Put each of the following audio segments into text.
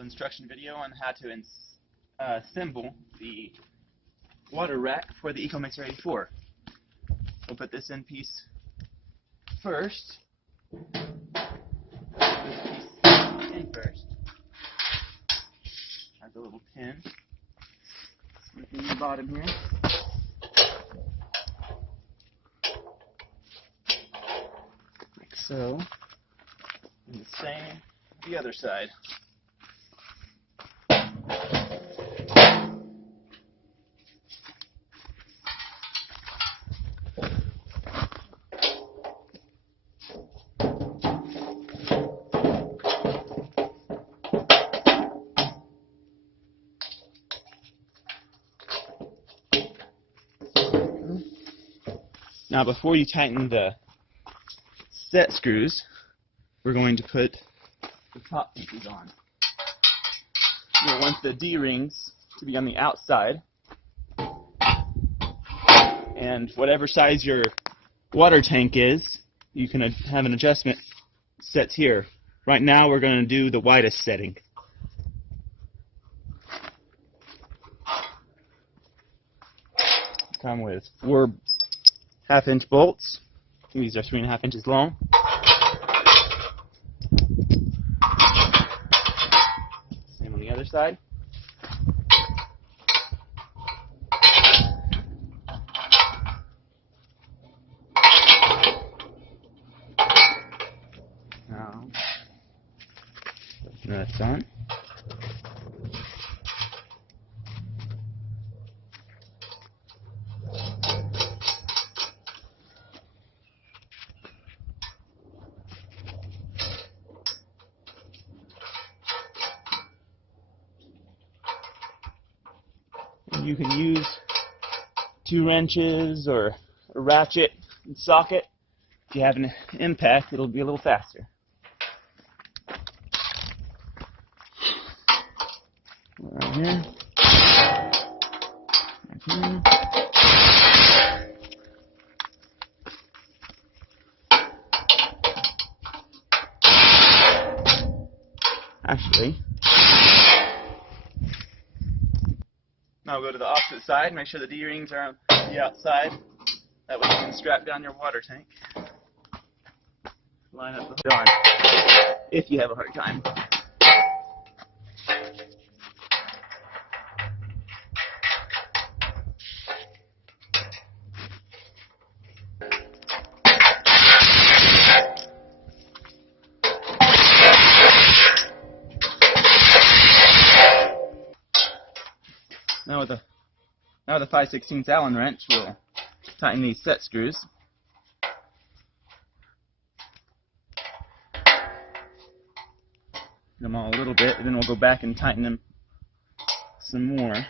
instruction video on how to assemble the water rack for the EcoMixer 84. We'll put this in piece first. This piece in first. Has a little pin in the bottom here. Like so. And the same the other side. Now before you tighten the set screws, we're going to put the top pieces on. You'll want the D-rings to be on the outside, and whatever size your water tank is, you can have an adjustment set here. Right now we're going to do the widest setting. Come with 4 half-inch bolts. These are 3.5 inches long. Same on the other side. Now, that's on. You can use 2 wrenches or a ratchet and socket. If you have an impact, it'll be a little faster. Right here. Right here. Actually, now we'll go to the opposite side, make sure the D-rings are on the outside. That way you can strap down your water tank. Line up the darn if you have a hard time. Now with a 5/16 Allen wrench, we'll tighten these set screws. Them all a little bit, and then we'll go back and tighten them some more.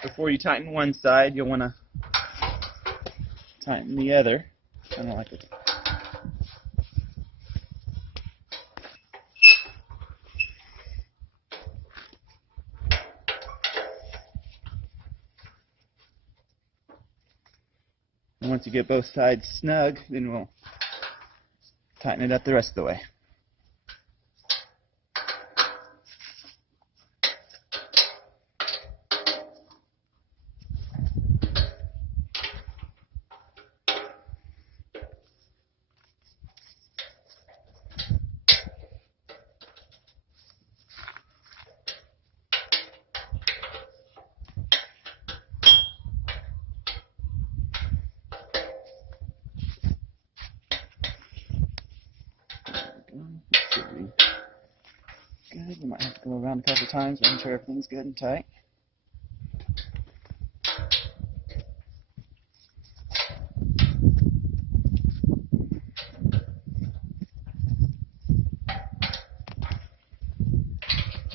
Before you tighten one side, you'll want to tighten the other. Kind of like it. And once you get both sides snug, then we'll tighten it up the rest of the way. Good. You might have to go around a couple times, making sure everything's good and tight.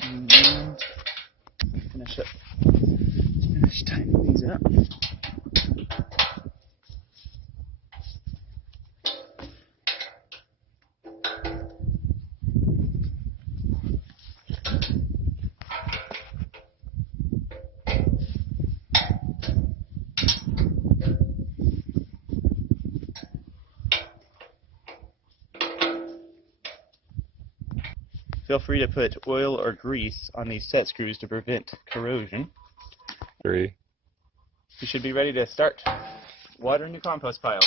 And finish tightening these up. Feel free to put oil or grease on these set screws to prevent corrosion. 3. You should be ready to start watering your compost pile.